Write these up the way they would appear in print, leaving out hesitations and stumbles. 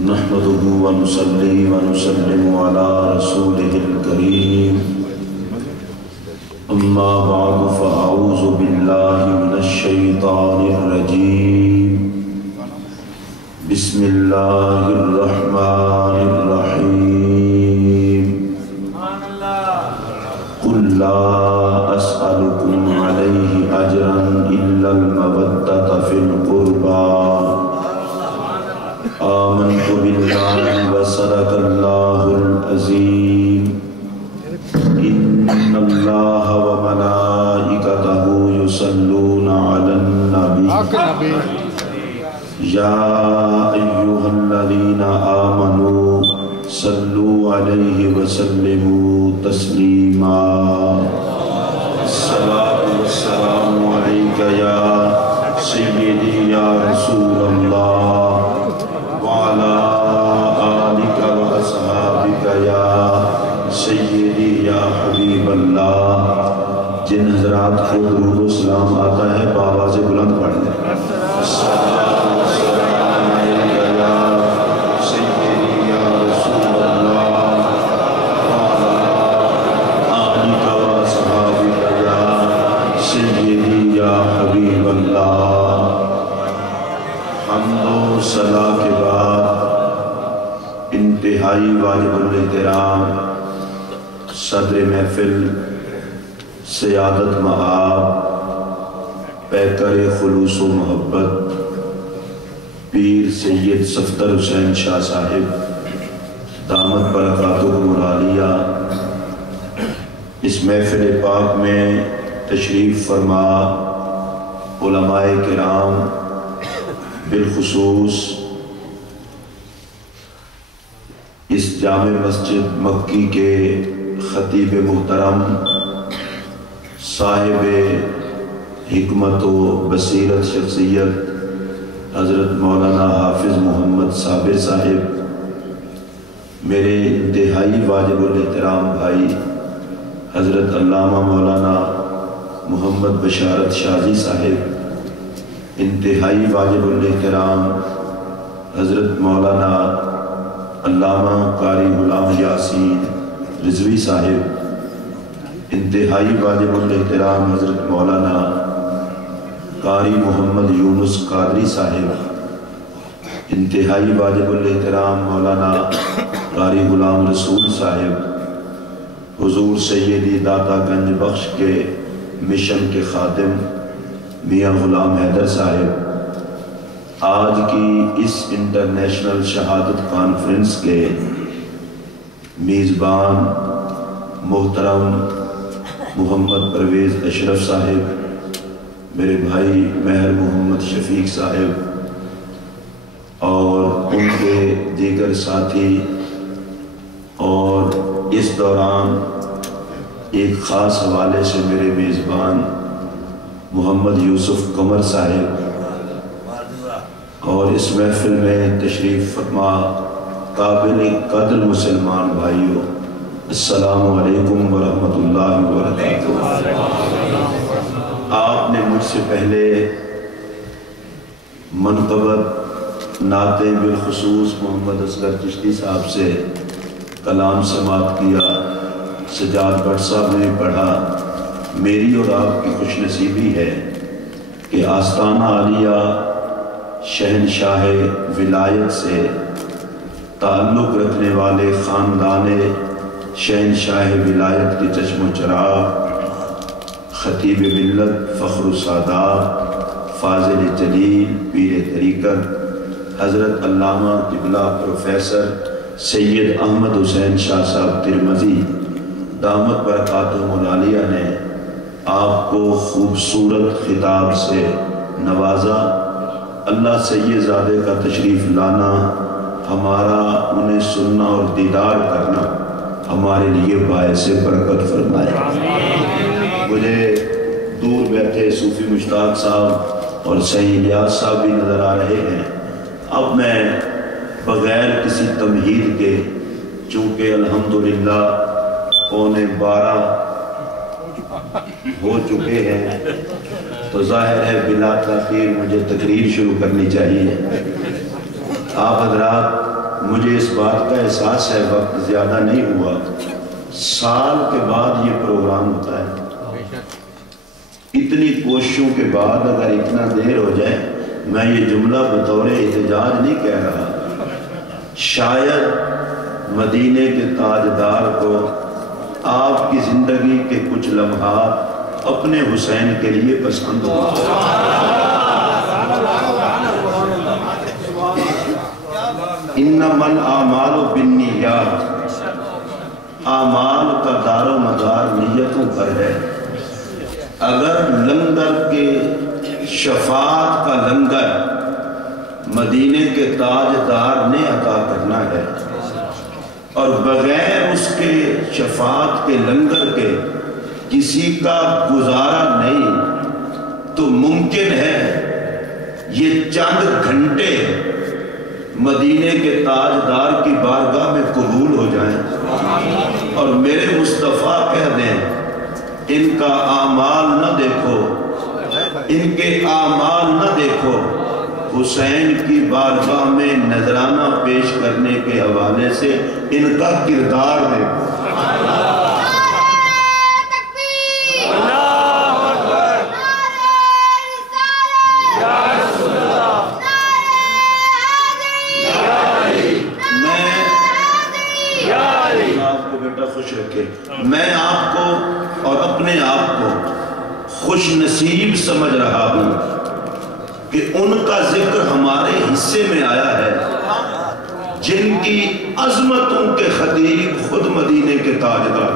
نحمده ونصلي ونسلم على رسوله الكريم أما بعد فأعوذ بالله من الشيطان الرجيم بسم الله الرحمن الرحيم قل لا أسألكم عليه أجرا إلا المودة في القربى آمنت بالله وصدق الله العظيم إن الله وملائكته يصلون على النبي يا أيها الذين آمنوا صلوا عليه وسلموا تسليما الصلاة والسلام عليك يا سيدي يا رسول الله وعلى آلك وأصحابك يا سیدی یا حبیب اللہ. جن حضرات کو درود و سلام آتا ہے بآواز بلند پڑھ لیں. الصلاۃ والسلام علیک یا سیدی یا رسول اللہ وعلی آلک واصحابک یا سیدی یا حبیب اللہ. حمد و ثنا کے بعد انتہائی واجب الاحترام صدر محفل سیادت مآب پیکر خلوص و محبت پیر سید صفدر حسین شاہ صاحب دامت برکاتہم العالیہ اس محفل پاک میں تشریف فرما علماء کرام بالخصوص اس جامع مسجد مکی کے خطیب محترم صاحب حکمت و بصیرت شخصیت حضرت مولانا حافظ محمد صابر صاحب، میرے انتہائی واجب الاحترام بھائی حضرت علامہ مولانا محمد بشارت شاہی صاحب، انتہائی واجب الاحترام حضرت مولانا علامہ قاری غلام یاسین رضوی صاحب، انتہائی واجب الاحترام حضرت مولانا قاری محمد یونس قادری صاحب، انتہائی واجب الاحترام مولانا قاری غلام رسول صاحب، حضور سیدی داتا گنج بخش کے مشن کے خادم میاں غلام حیدر صاحب، آج کی اس انٹرنیشنل شہادت کانفرنس کے میزبان محترم محمد پرویز اشرف صاحب، میرے بھائی مہر محمد شفیق صاحب اور ان کے دیگر ساتھی، اور اس دوران ایک خاص حوالے سے میرے میزبان محمد یوسف قمر صاحب، اور اس محفل میں تشریف فرما قابل قدر مسلمان بھائیوں، السلام علیکم ورحمۃ اللہ وبرکاتہ. آپ نے مجھ سے پہلے منقبت نعت بالخصوص محمد اصغر چشتی صاحب سے کلام سماعت کیا، سجاد بٹ صاحب نے پڑھا. میری اور آپ کی خوش نصیبی ہے کہ آستانہ عالیہ شہنشاہ ولایت سے تعلق رکھنے والے خاندان شہنشاہ ولایت کے چشم و چراغ خطیب ملت فخر السادات فاضل جلیل پیر طریقت حضرت علامہ قبلہ پروفیسر سید احمد حسین شاہ صاحب ترمذی دامت برکاتہم العالیہ نے آپ کو خوبصورت خطاب سے نوازا. اللہ سید زادے کا تشریف لانا، ہمارا انہیں سننا اور دیدار کرنا ہمارے لیے باعث برکت فرمائے. مجھے دور بیٹھے صوفی مشتاق صاحب اور سید الیاس صاحب بھی نظر آ رہے ہیں. اب میں بغیر کسی تمہید کے، چونکہ الحمدللہ 11:15 ہو چکے ہیں، تو ظاہر ہے بلا تاخیر مجھے تقریر شروع کرنی چاہیے. آپ حضرات مجھے اس بات کا احساس ہے وقت زیادہ نہیں ہوا، سال کے بعد یہ پروگرام ہوتا ہے۔ اتنی کوششوں کے بعد اگر اتنا دیر ہو جائے، میں یہ جملہ بطور احتجاج نہیں کہہ رہا، شاید مدینے کے تاجدار کو آپ کی زندگی کے کچھ لمحات اپنے حسین کے لیے پسند ہو۔ انما الاعمال بالنیات، اعمال کا دار و مدار نیتوں پر ہے۔ اگر لنگر کے شفاعت کا لنگر مدینے کے تاجدار نے عطا کرنا ہے اور بغیر اس کے شفاعت کے لنگر کے کسی کا گزارا نہیں، تو ممکن ہے یہ چند گھنٹے مدینے کے تاجدار کی بارگاہ میں قبول ہو جائیں اور میرے مصطفیٰ کہہ دیں ان کا اعمال نہ دیکھو، ان کے اعمال نہ دیکھو، حسین کی بارگاہ میں نذرانہ پیش کرنے کے حوالے سے ان کا کردار دیکھو۔ خوش رکھے، میں آپ کو اور اپنے آپ کو خوش نصیب سمجھ رہا ہوں کہ ان کا ذکر ہمارے حصے میں آیا ہے جن کی عظمتوں کے خطیب خود مدینے کے تاجدار،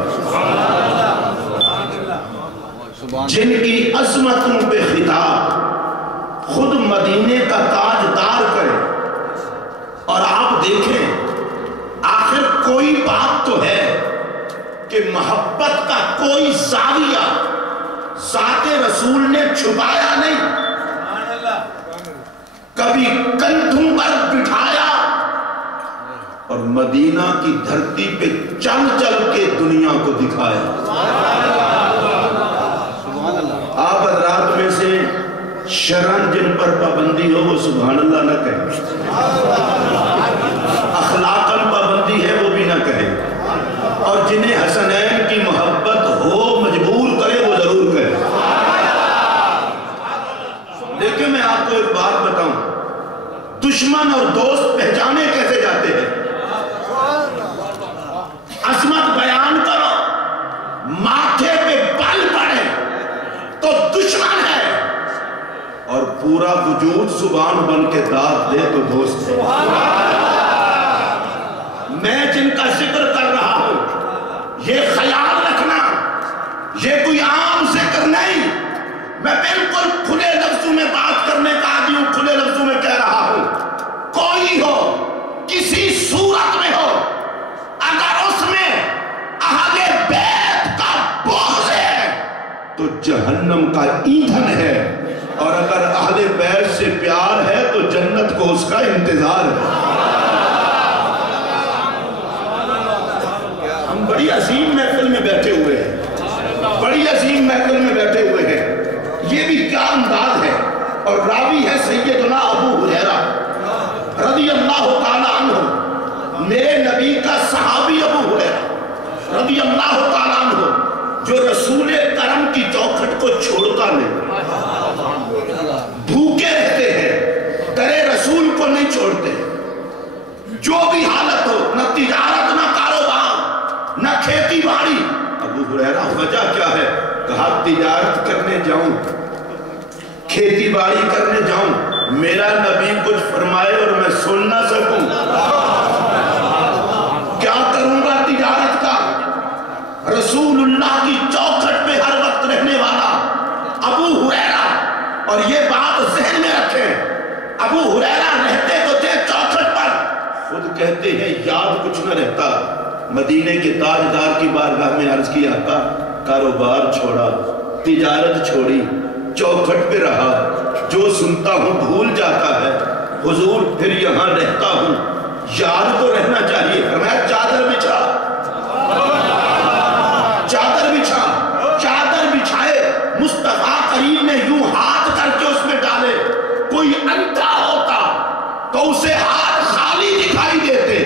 جن کی عظمتوں پہ خطاب خود مدینے کا تاجدار کرے۔ اور آپ دیکھیں آخر کوئی بات تو ہے کہ محبت کا کوئی زاویہ ذات رسول نے چھپایا نہیں، کبھی کندھوں پر بٹھایا اور مدینہ کی دھرتی پہ چل چل کے دنیا کو دکھایا۔ آپ حضرات میں سے شرن جن پر پابندی ہو وہ سبحان اللہ نہ کہیں، اخلاقاً پابندی ہے وہ بھی نہ کہیں، اور جنہیں حسنین کی محبت ہو مجبور کرے وہ ضرور کرے۔ دیکھیں میں آپ کو ایک بات بتاؤں، دشمن اور دوست پہچانے کیسے جاتے ہیں؟ عظمت بیان کرو، ماتھے پہ بل پڑے تو دشمن ہے، اور پورا وجود زبان بن کے داد دے تو دوست ہے۔ میں جن کا ذکر کر رہا ہوں یہ خیال رکھنا یہ کوئی عام ذکر نہیں، میں بالکل کھلے لفظوں میں بات کرنے کا عادی ہوں، کھلے لفظوں میں کہہ رہا ہوں، کوئی ہو کسی صورت میں ہو اگر اس میں اہل بیت کا بغض ہے تو جہنم کا ایندھن ہے، اور اگر اہل بیت سے پیار ہے تو جنت کو اس کا انتظار ہے۔ ہم بڑی عظیم محفل میں بیٹھے ہوئے ہیں، بڑی عظیم محفل میں بیٹھے ہوئے ہیں، یہ بھی کیا انداز ہے، اور راوی ہے سیدنا ابو ہریرہ رضی اللہ تعالیٰ عنہ، میرے نبی کا صحابی ابو ہریرہ رضی اللہ تعالیٰ عنہ، جو رسول کرم کی چوکھٹ کو چھوڑتا نہیں، بھوکے رہتے ہیں، درے رسول کو نہیں چھوڑتے، جو بھی حالت ہو، نہ تجارت نہ کاروبار نہ کھیتی باڑی۔ ابو ہریرہ وجہ کیا ہے؟ کہا تجارت کرنے جاؤں، کھیتی باڑی کرنے جاؤں، میرا نبی کچھ فرمائے اور میں سن نہ سکوں، کیا کروں گا تجارت کا؟ رسول اللہ کی چوکھٹ پہ ہر وقت رہنے والا ابو ہریرہ، اور یہ بات ذہن میں رکھیں، ابو ہریرہ رہتے تو تھے چوکھٹ پر، خود کہتے ہیں یاد کچھ نہ رہتا، مدینے کے تاجدار کی بارگاہ میں عرض کیا، آقا کاروبار چھوڑا، تجارت چھوڑی، چوکھٹ پہ رہا، جو سنتا ہوں بھول جاتا ہے، حضور پھر یہاں رہتا ہوں، یاد تو رہنا چاہیے، فرمایا چادر بچھا، چادر بچھا، چادر بچھائے، مصطفیٰ کریم نے یوں ہاتھ کر کے اس میں ڈالے، کوئی اندھا ہوتا تو اسے ہاتھ خالی دکھائی دیتے،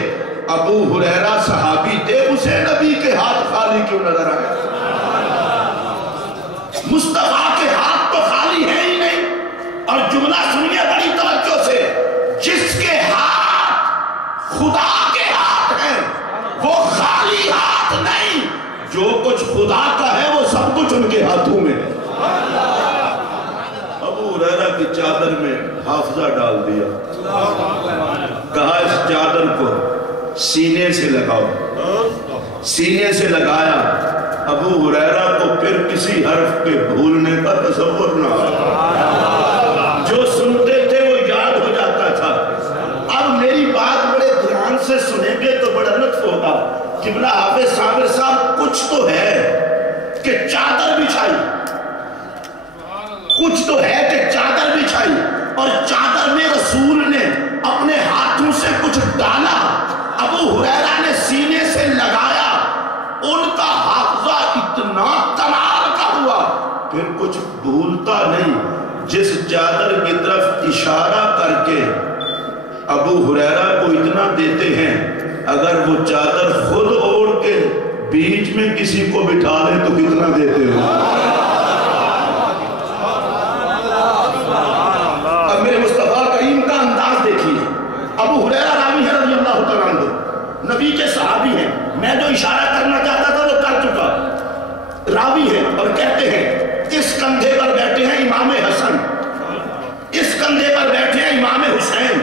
ابو ہریرہ صحابی تھے، اسے نبی کے ہاتھ خالی کیوں نظر آئے؟ مصطفیٰ کے ہاتھ تو خالی ہے ہی نہیں۔ اور جملہ سنیے بڑی توجہ سے، جس کے ہاتھ خدا کے ہاتھ ہیں وہ خالی ہاتھ نہیں، جو کچھ خدا کا ہے وہ سب کچھ ان کے ہاتھوں میں ہے۔ ابو ہریرہ کی چادر میں حافظہ ڈال دیا، کہا اس چادر کو سینے سے لگاؤ، سینے سے لگایا۔ ابو ہریرہ کو پھر کسی حرف کے بھولنے کا تصور نہ آیا، جو سنتے تھے وہ یاد ہو جاتا تھا۔ اب میری بات بڑے دھیان سے سنیں گے تو بڑا لطف ہوگا۔ قبلہ حافظ صابر صاحب کچھ تو ہے کہ چادر بچھائی، کچھ تو ہے کہ چادر بچھائی، اور چادر میں رسول نے اپنے ہاتھوں سے کچھ ڈالا، ابو ہریرہ نے سینے سے لگایا، ان کا حافظہ اتنا کمال کا ہوا پھر کچھ بھولتا نہیں۔ جس چادر کی طرف اشارہ کر کے ابو ہریرہ کو اتنا دیتے ہیں، اگر وہ چادر خود اوڑھ کے بیچ میں کسی کو بٹھا لے تو کتنا دیتے ہو؟ اب میرے مصطفیٰ کریم کا انداز دیکھیے۔ ابو ہریرہ راوی ہے رضی اللہ تعالیٰ عنہ، نبی کے صحابی ہیں، میں جو اشارہ کرنا چاہتا تھا وہ کر چکا۔ راوی ہے اور کہتے ہیں اس کندھے پر بیٹھے ہیں امام حسن، اس کندھے پر بیٹھے ہیں امام حسین،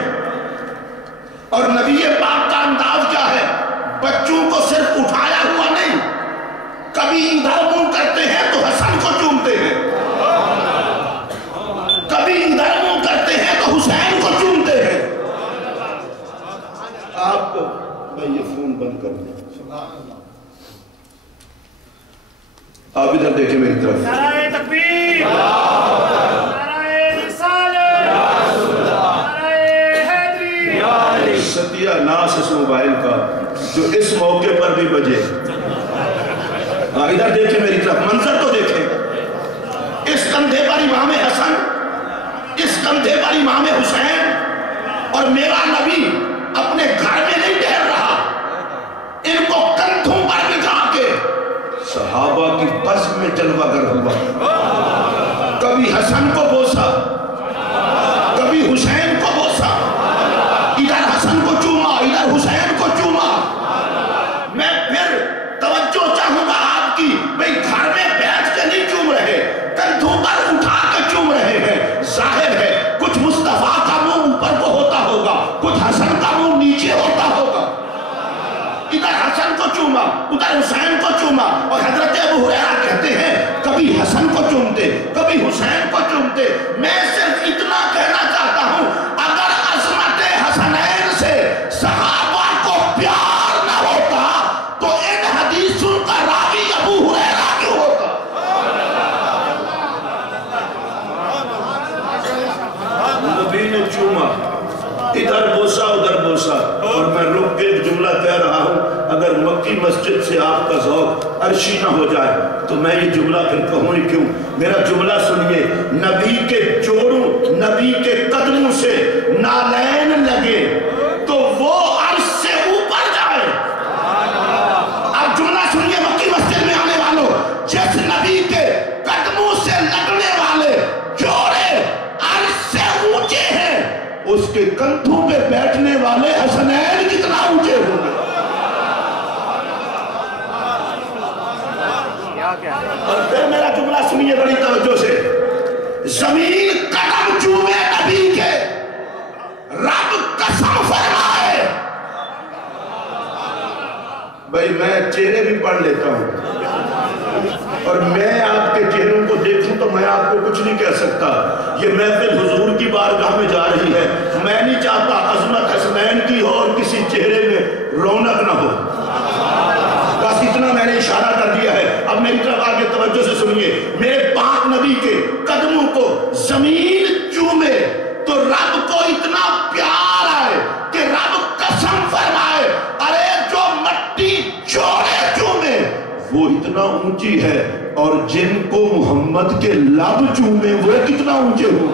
اور نبی پاک کا انداز کیا ہے؟ بچوں کو صرف اٹھایا ہوا نہیں، کبھی ادھر منہ کرتے ہیں تو حسن کو چومتے ہیں، کبھی ادھر منہ کرتے ہیں تو حسین کو چومتے ہیں۔ آپ کو میں یہ فون بند کر دیں، آپ ادھر دیکھیں میری طرف۔ نعرہ تکبیر، نعرہ رسالت، نعرہ حیدری۔ ستیہ ناس اس موبائل کا جو اس موقع پر بھی بجے۔ ادھر دیکھیں میری طرف، منظر تو دیکھیں۔ اس کندھے پر امام حسن، اس کندھے پر امام حسین، اور میرا نبی اپنے گھر میں نہیں ٹھہر رہا، ان کو کندھوں پر بٹھا کے صحابہ کی بس میں جلوہ گر ہوا۔ کبھی حسن کو بوسا، کبھی حسین کو بوسا، ادھر حسن کو چوما، ادھر حسین کو چوما۔ میں پھر توجہ چاہوں گا آپ کی، بھئی گھر میں بیٹھ کے نہیں چوم رہے، کندھوں پر اٹھا کے چوم رہے ہیں۔ ظاہر ہے کچھ مصطفیٰ کا منہ اوپر کو ہوتا ہوگا، کچھ حسن کا منہ نیچے ہوتا ہوگا۔ ادھر حسن کو چوما، ادھر حسین کو چوما، اور حضرت ابو ہریرہ کہتے ہیں کبھی حسن کو چومتے، کبھی حسین کو چومتے۔ میں صرف اتنا کہنا چاہتا ہوں، اگر عظمت حسنین سے صحابہ کو پیار نہ ہوتا تو ان حدیثوں کا راوی ابو ہریرہ کیوں ہوتا؟ نبی نے چوما، ادھر بوسا ادھر بوسا، اور میں رک کے ایک جملہ کہہ رہا ہوں، اگر مکی مسجد سے آپ کا ذوق عرشی نہ ہو جائے تو میں یہ جملہ پھر کہوں ہی کیوں۔ میرا جملہ سنیے، نبی کے جوڑوں، نبی کے قدموں سے نالین لگے تو وہ عرش سے اوپر جائے۔ اب جملہ سنیے مکی مسجد میں آنے والوں، جس نبی کے قدموں سے لگنے والے جوڑے عرش سے اونچے ہیں، اس کے کندھوں پہ بیٹھنے والے حسنین کتنا اونچے ہوں گے۔ اور پھر میرا جملہ سنیے بڑی توجہ سے، زمین قدم چومے نبی کے، رب قسم فرمائے۔ بھئی میں چہرے بھی پڑھ لیتا ہوں، اور میں آپ کے چہروں کو دیکھوں تو میں آپ کو کچھ نہیں کہہ سکتا۔ یہ محفل حضور کی بارگاہ میں جا رہی ہے، میں نہیں چاہتا عظمت حسنین کی ہو اور کسی چہرے میں رونق نہ ہو۔ بس اتنا میں نے اشارہ کر دیا ہے۔ اب میری طرف آگے توجہ سے سنیے، میرے پاک نبی کے قدموں کو زمین چومے تو رب کو اتنا پیار آئے کہ رب قسم فرمائے، ارے جو مٹی جوڑے چومے وہ اتنا اونچی ہے، اور جن کو محمد کے لب چومے وہ کتنا اونچے ہو۔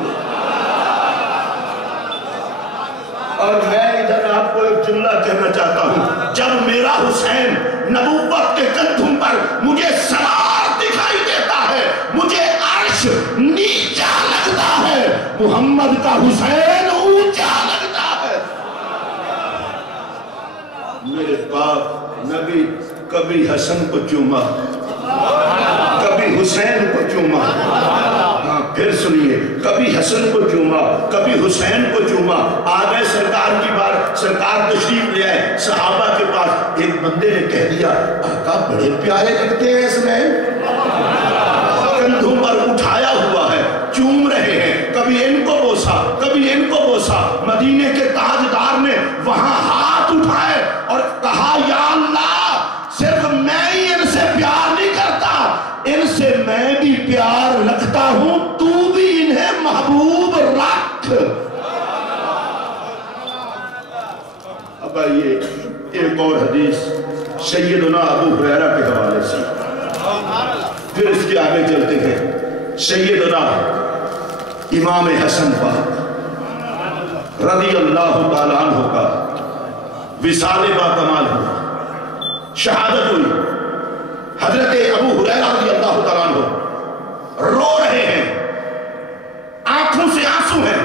اور میں ادھر آپ کو ایک جملہ کہنا چاہتا ہوں، جب میرا حسین نبوت کے کندھوں پر مجھے سوار دکھائی دیتا ہے مجھے عرش نیچا لگتا ہے، محمد کا حسین اونچا لگتا ہے۔ میرے پاک نبی کبھی حسن کو چوما، کبھی حسین کو چوما، پھر سنیے، کبھی حسن کو چوما کبھی حسین کو چوما۔ آگئے سرکار کی بار، سرکار تشریف لے آئے صحابہ کے پاس، ایک بندے نے کہہ دیا آقا بڑے پیارے لگتے ہیں اس میں، کندھوں پر اٹھایا ہوا ہے، چوم رہے ہیں، کبھی ان کو بوسا کبھی ان کو بوسا۔ مدینے کے تاجدار نے وہاں ہاتھ اٹھائے اور کہا یا اللہ صرف میں ہی ان سے پیار نہیں کرتا، ان سے میں بھی پیار رکھتا ہوں، تو بھی انہیں محبوب رکھ۔ اب آئیے ایک اور حدیث سیدنا ابو ہریرہ کے حوالے سے، پھر اس کے آگے چلتے ہیں۔ سیدنا امام حسن پاک رضی اللہ تعالیٰ عنہ کا وصال با کمال ہوا، شہادت ہوئی۔ حضرت ابو ہریرہ رضی اللہ تعالیٰ عنہ رو رہے ہیں، آنکھوں سے آنسو ہیں،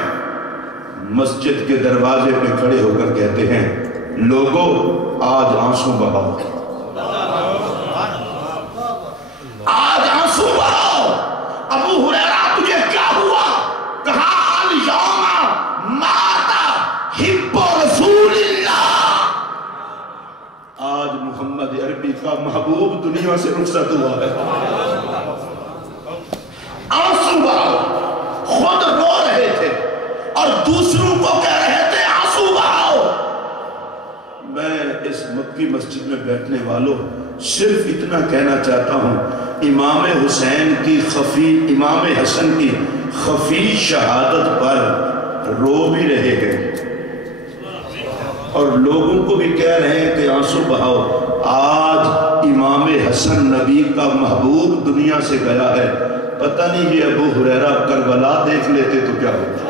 مسجد کے دروازے پہ کھڑے ہو کر کہتے ہیں لوگوں آج آنسو بہاؤ، آج آنسو بہاؤ۔ ابو ہریرہ تجھے کیا ہوا؟ کہا الیوم مات حب رسول اللہ، آج محمد عربی کا محبوب دنیا سے رخصت ہوا ہے۔ آنسو بہاؤ، خود رو رہے تھے اور دوسروں کو کہہ رہے تھے آنسو بہاؤ۔ میں اس مکی مسجد میں بیٹھنے والوں صرف اتنا کہنا چاہتا ہوں، امام حسین کی خفی، امام حسن کی خفی شہادت پر رو بھی رہے ہیں اور لوگوں کو بھی کہہ رہے ہیں کہ آنسو بہاؤ۔ آج امام حسن نبی کا محبوب دنیا سے گیا ہے، پتہ نہیں یہ ابو ہریرہ کربلا دیکھ لیتے تو کیا ہوتا۔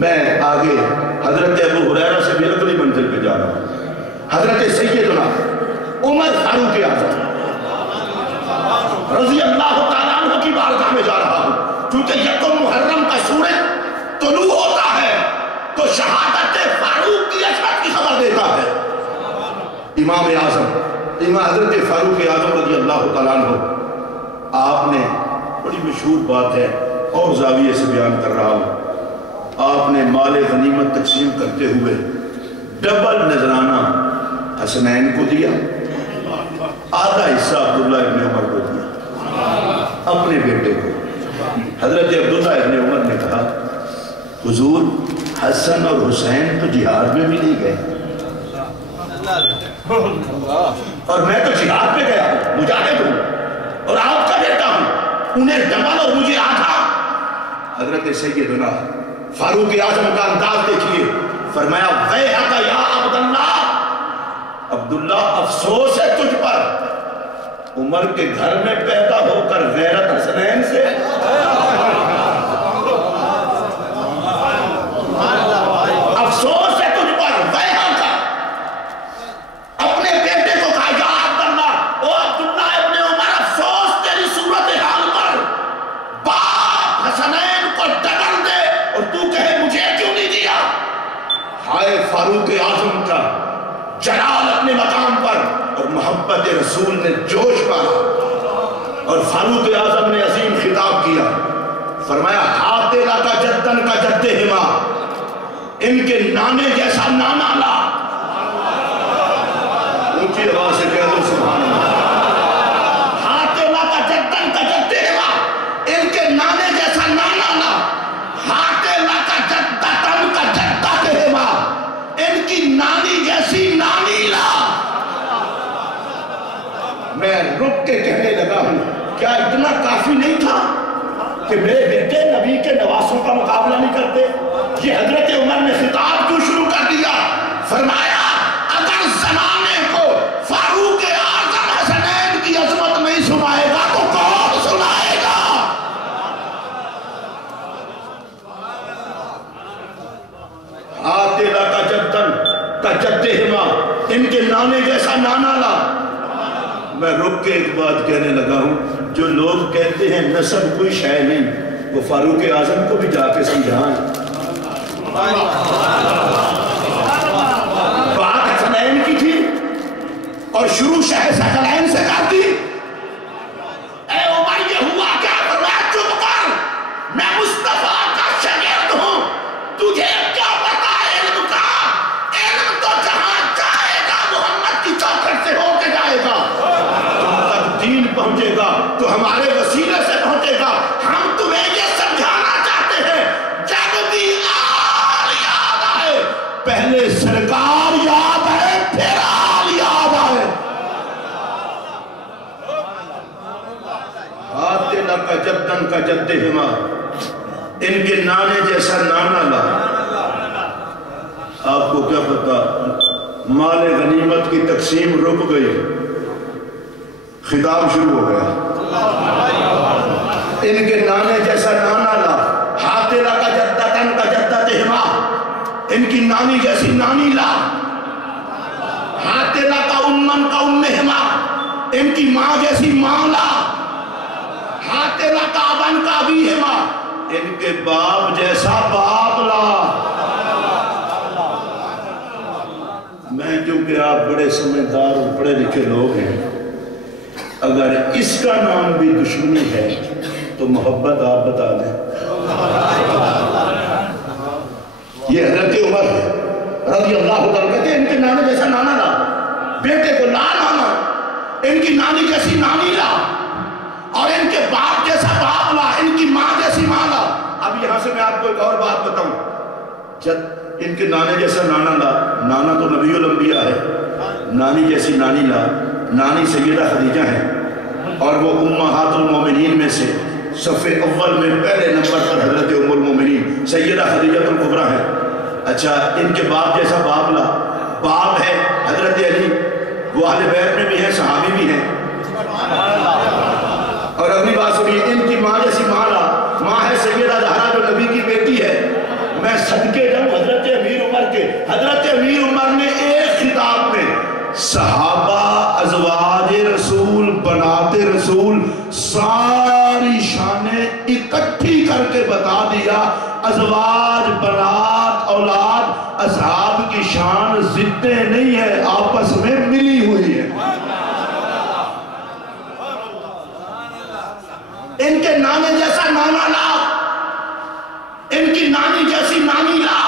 میں آگے حضرت ابو ہریرہ سے بھی اگلی منزل پہ جا رہا ہوں۔ حضرت سیدنا عمر فاروق اعظم رضی اللہ تعالیٰ عنہ کی بارگاہ میں جا رہا ہوں، کیونکہ یکم محرم کا سورج طلوع ہوتا ہے تو شہادت فاروق کی عظمت کی خبر دیتا ہے۔ امام اعظم حضرت فاروق اعظم رضی اللہ تعالیٰ عنہ، آپ نے بڑی مشہور بات ہے اور زاویے سے بیان کر رہا ہوں، آپ نے مال غنیمت تقسیم کرتے ہوئے ڈبل نذرانہ حسنین کو دیا، آدھا حصہ عبداللہ ابن عمر کو دیا، اپنے بیٹے کو۔ حضرت عبداللہ ابن عمر نے کہا حضور حسن اور حسین تو جہاد میں بھی نہیں گئے اور میں تو جہاد میں گیا ہوں، مجاہد ہوں اور آپ کا بیٹا ہوں، انہیں ڈبل اور مجھے آدھا۔ حضرت سیدنا فاروق اعظم کا انداز دیکھیے، فرمایا ویحک یا عبداللہ، عبداللہ افسوس ہے تجھ پر، عمر کے گھر میں پیدا ہو کر غیرت حسنین سے۔ افسوس ہے تجھ پر، ویحک، اپنے بیٹے کو کہا یا عبداللہ، او عبداللہ ابن عمر، افسوس تیری صورتحال پر، باپ حسنین کو ڈگل دے اور تو کہے مجھے کیوں نہیں دیا۔ ہائے فاروق اعظم کا جلال اپنے مقام پر اور محبت رسول نے جوش پایا، اور فاروق اعظم نے عظیم خطاب کیا، فرمایا حاتلہ کا جدن کا جد ہما، ان کے نانے جیسا نانا لا۔ اونچی آواز سے کہہ دو سبحان اللہ۔ حاتلہ کا جدن کا جد ہما، ان کے نانے جیسا نانا لا، حاتلہ کا جدتن کا جدت ہما، ان کی نانی جیسی نانی لا۔ میں رک کے کہنے لگا ہوں کیا اتنا کافی نہیں تھا کہ میرے بیٹے نبی کے نواسوں کا مقابلہ نہیں کرتے؟ یہ حضرت عمر نے خطاب کیوں شروع کر دیا؟ فرمایا اگر زمانے کو فاروق اعظم حسنین کی عظمت نہیں سنائے گا تو کون سنائے گا؟ آتیلا کا جدن کا جد ہما، ان کے نانے جیسا نانا لا۔ میں رک کے ایک بات کہنے لگا ہوں، جو لوگ کہتے ہیں نسب کوئی شے نہیں، وہ فاروق اعظم کو بھی جا کے سمجھائیں۔ بات حسنین کی تھی اور شروع شہ ثقلین سے کر دی۔ اے عمر یہ ہوا کیا؟ فرمایا چپ کر، میں مصطفیٰ کا شاگرد ہوں، تجھے کیا پتا علم کا؟ علم تو جہاں جائے گا محمد کی چوکھٹ سے ہو کے جائے گا۔ جب تک دین پہنچے گا تو ہمارے وسیلے سے پہنچے گا۔ ہم تمہیں یہ سمجھانا چاہتے ہیں، جب بھی آل یاد آئے پہلے سرکار یاد آئے پھر آل یاد آئے۔ آتنا کا جدن کا جد ہما، ان کے نانے جیسا نانا لا۔ آپ کو کیا پتا، مال غنیمت کی تقسیم رک گئی، خطاب شروع ہو گیا۔ ان کے نانے جیسا نانا لا، حاتلہ کا جدتن کا جدت ہما، ان کی نانی جیسی نانی لا۔ حاتلہ کا امن کا ام ہما، ان کی ماں جیسی ماں لا۔ حاتلہ کا ابن کا ابی ہما، ان کے باپ جیسا باپ لا۔ میں کیونکہ آپ بڑے سمجھدار اور پڑھے لکھے لوگ ہیں، اگر اس کا نام بھی دشمنی ہے تو محبت آپ بتا دیں۔ یہ حضرت عمر ہے رضی اللہ تعالیٰ، کہتے ہیں ان کے نانے جیسا نانا لا، بیٹے کو لا نانا، ان کی نانی جیسی نانی لا، اور ان کے باپ جیسا باپ لا، ان کی ماں جیسی ماں لا۔ اب یہاں سے میں آپ کو ایک اور بات بتاؤں، جب ان کے نانے جیسا نانا لا، نانا تو نبی الانبیاء ہے، نانی جیسی نانی لا، نانی سیدہ خدیجہ ہے، اور وہ امہات المومنین میں سے صف اول میں پہلے نمبر پر حضرت ام المومنین سیدہ خدیجہ الکبریٰ ہے۔ اچھا ان کے باپ جیسا باپ لا، باپ ہے حضرت علی، وہ اہل بیت میں بھی ہیں، صحابی بھی ہیں۔ اور اگلی بات سنیے، ان کی ماں جیسی ماں لا، ماں ہے سیدہ زہرا جو نبی کی بیٹی ہے۔ میں صدقے جاؤں حضرت امیر عمر کے، حضرت امیر عمر نے ایک خطاب میں صحابہ، ازواج رسول، بنات رسول، ساری شانیں اکٹھی کر کے بتا دیا، ازواج، بنات، اولاد، اصحاب کی شان ضدیں نہیں ہے، آپس میں ملی ہوئی ہے۔ ان کے نانے جیسا نانا لا، ان کی نانی جیسی نانی لا،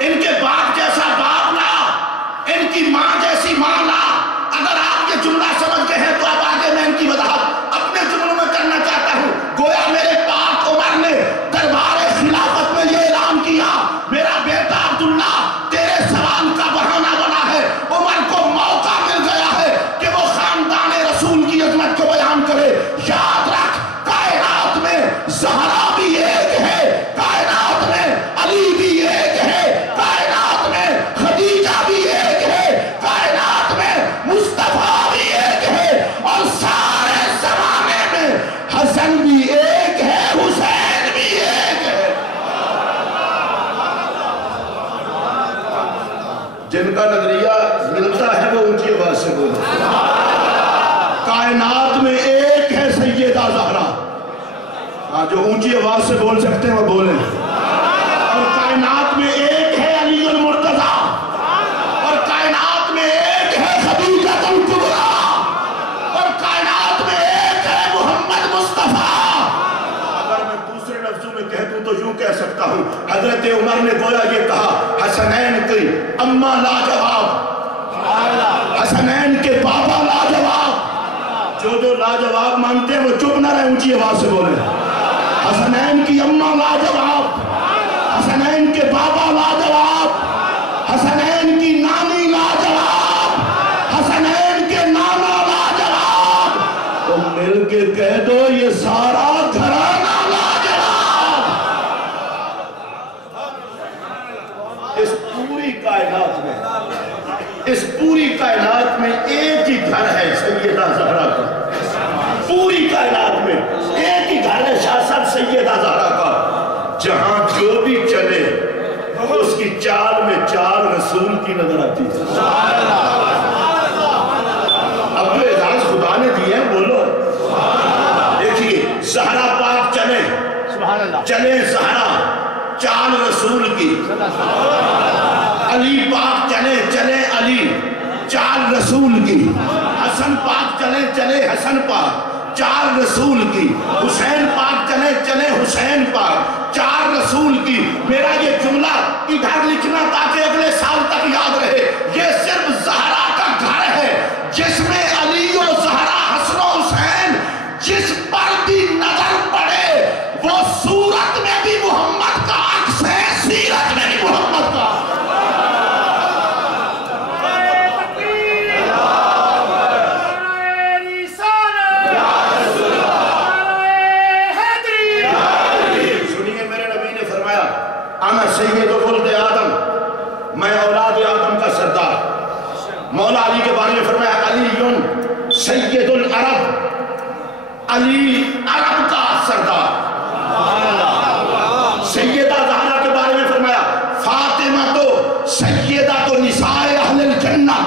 ان کے باپ جیسا باپ لا، ان کی ماں جیسی ماں لا۔ اگر آپ یہ جملہ سمجھ گئے ہیں تو اب آگے میں ان کی وضاحت اپنے جملوں میں کرنا چاہتا ہوں۔ گویا میرے پاک عمر نے دربار خلافت میں یہ اعلان کیا، میرا بیٹا عبداللہ تیرے سوال کا بہانہ بنا ہے۔ عمر کو موقع مل گیا ہے کہ وہ خاندان رسول کی عظمت کو بیان کرے۔ یاد رکھ، کائنات میں زہرا بھی ایک ہے، کائنات میں علی بھی ایک ہے، کائنات میں خدیجہ بھی ایک ہے، کائنات میں مصطفیٰ بھی ایک ہے، اور سارے زمانے میں حسن بھی ایک ہے، حسین بھی ایک ہے۔ جن کا نظریہ ملتا ہے وہ اونچی آواز سے بولے۔ کائنات میں ایک ہے سیدہ زہرا، جو اونچی آواز سے بول سکتے ہیں وہ بولیں۔ اور کائنات میں ایک ہے علی المرتضیٰ، اور کائنات میں ایک ہے خدیجہ الکبریٰ، اور کائنات میں ایک ہے محمد مصطفیٰ۔ اگر میں دوسرے لفظوں میں کہہ دوں تو یوں کہہ سکتا ہوں، حضرت عمر نے گویا یہ کہا، حسنین کی اماں لاجواب، حسنین کے بابا لاجواب۔ جو لاجواب مانتے ہیں وہ چپ نہ رہے، اونچی آواز سے بولیں۔ حسنین کی اماں لاجواب، حسنین کے بابا لاجواب، حسنین کی نانی لاجواب، حسنین کے نانا لاجواب۔ تو مل کے کہہ دو یہ سارا گھرانہ لاجواب۔ اس پوری کائنات میں، اس پوری کائنات میں ایک ہی گھر ہے سیدہ زہرا کا، پوری کائنات میں ایک ہی گھر ہے شاہ صاحب سیدہ زہرا کا، جہاں جو بھی چلے اس کی چال میں چال رسول کی نظر آتی ہے. اب جو اعزاز خدا نے دیے ہیں بولو. دیکھیے زہرا پاک چلے زہرا چال رسول کی. علی پاک چلے علی چال رسول کی. حسن پاک چلے حسن پاک چال رسول کی. حسین پاک چلے حسین پاک چال رسول کی. میرا یہ جملہ ادھر لکھنا تاکہ اگلے سال تک یاد رہے. یہ صرف زہرا کا گھر ہے جس میں علی و زہرا حسن و حسین جس پر بھی نظر پڑے وہ صورت میں بھی محمد کا عکس ہے, سیرت میں بھی محمد کا. سید ولد آدم, میں اولاد آدم کا سردار. مولا علی کے بارے میں فرمایا علی سید العرب, علی عرب کا سردار. سیدہ زہرا کے بارے میں فرمایا فاطمہ تو سیدہ تو نساء اہل الجنہ,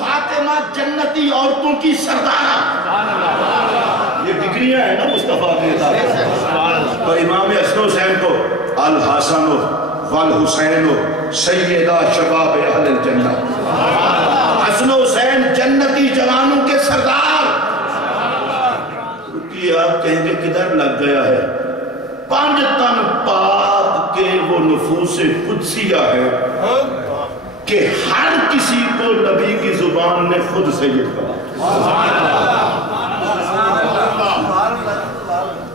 فاطمہ جنتی عورتوں کی سردارہ. یہ ڈگریاں ہیں نا مصطفیٰ کے ساتھ. اور امام حسن حسین کو الحسن والحسین سیدہ شباب اہل الجنہ. حسن حسین جنتی جوانوں کے سردار. رکیے آپ کہیں گے کدھر لگ گیا ہے. 5 تن پاک کے وہ نفوس قدسیہ ہے کہ ہر کسی کو نبی کی زبان نے خود سید کہا.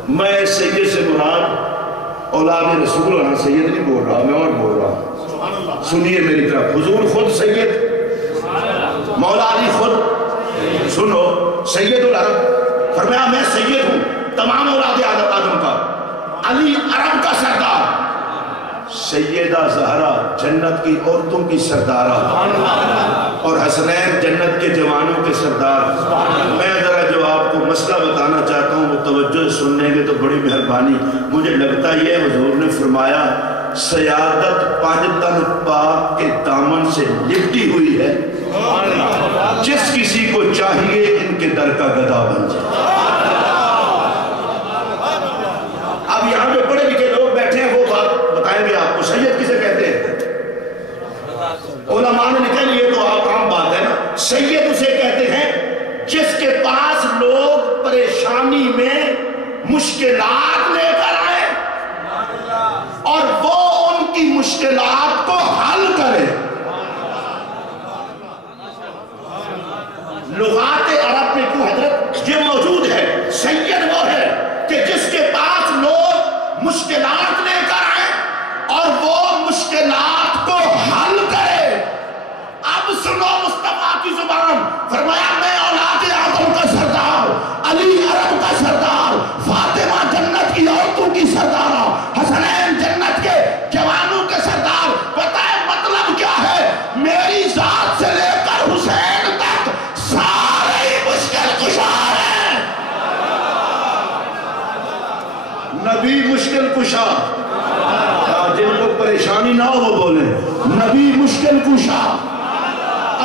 میں سید سے مراد اولاد رسول اللہ سید نہیں بول رہا, میں اور بول رہا ہوں. سنیے میری طرف. حضور خود سید, مولا علی خود. سنو سید العرب فرمایا میں سید ہوں تمام اولاد آدم کا. علی عرب کا سردار. سیدہ زہرا جنت کی عورتوں کی سردارہ, اور حسنین جنت کے جوانوں کے سردار. میں ذرا جو آپ کو مسئلہ بتانا چاہتا ہوں وہ توجہ سننے گے تو بڑی مہربانی. مجھے لگتا یہ حضور نے فرمایا سیادت 5 تن پاک کے دامن سے لپٹی ہوئی ہے, جس کسی کو چاہیے ان کے در کا گدا بن جائے. اب یہاں جو بڑے لکھے لوگ بیٹھے ہیں وہ بات بتائیں گے آپ کو سید کسے کہتے ہیں. علماء نے لکھا یہ تو عام بات ہے نا. سید اسے کہتے ہیں جس کے پاس لوگ پریشانی میں مشکلات لے کر آئے اور وہ ان کی مشکلات کو حل کرے. لغات عرب میں کیوں حضرت یہ موجود ہے. سید وہ ہے کہ جس کے پاس لوگ مشکلات لے کر آئے اور وہ مشکلات کو حل کرے. اب سنو مصطفیٰ کی زبان. فرمایا میں اولاد آدم کا سردار, علی عرب کا سردار, فاطمہ جنت کی عورتوں کی سردارہ, حسنین جنت کے جوانوں کے سردار. بتائے مطلب کیا ہے؟ میری ذات سے لے کر حسین تک سارے مشکل کشا ہیں. نبی مشکل کشا, جن کو پریشانی نہ ہو وہ بولیں نبی مشکل کشا,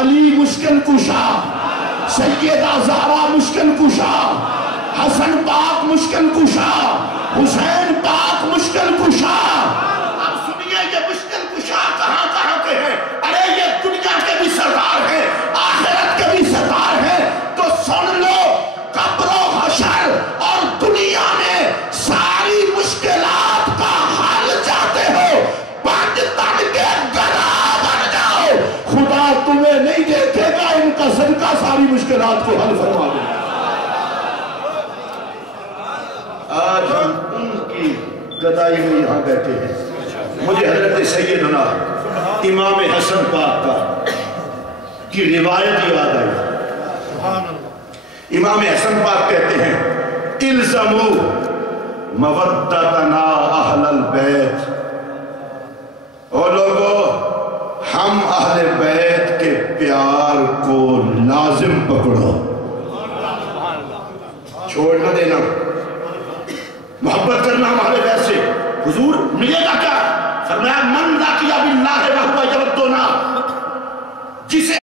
علی مشکل کشا, سیدہ زہرا مشکل کشا, حسن پاک مشکل کشا, حسین پاک مشکل کشا. اب سنیے یہ مشکل کشا کہاں کہاں کے ہیں. ارے یہ دنیا کے بھی سردار ہیں, آخرت کے بھی سردار ہیں. تو سن لو, قبر و حشر اور دنیا میں ساری مشکلات کا حل چاہتے ہو, 5 تن کے گدا بن جاؤ. خدا تمہیں نہیں دیکھے گا, ان کا صدقہ ساری مشکلات کو حل فرما دے. آج ہم ان کی گدائی میں یہاں بیٹھے ہیں. مجھے حضرت سیدنا امام حسن پاک کی روایت یاد آئی. امام حسن پاک کہتے ہیں الزموا مودتنا اہل البیت. اور لوگو ہم اہل بیت کے پیار کو لازم پکڑو, چھوڑ نہ دینا. محبت کرنا ہم اہل بیت سے. حضور ملے گا کیا؟ فرمایا من ذاکیہ باللہ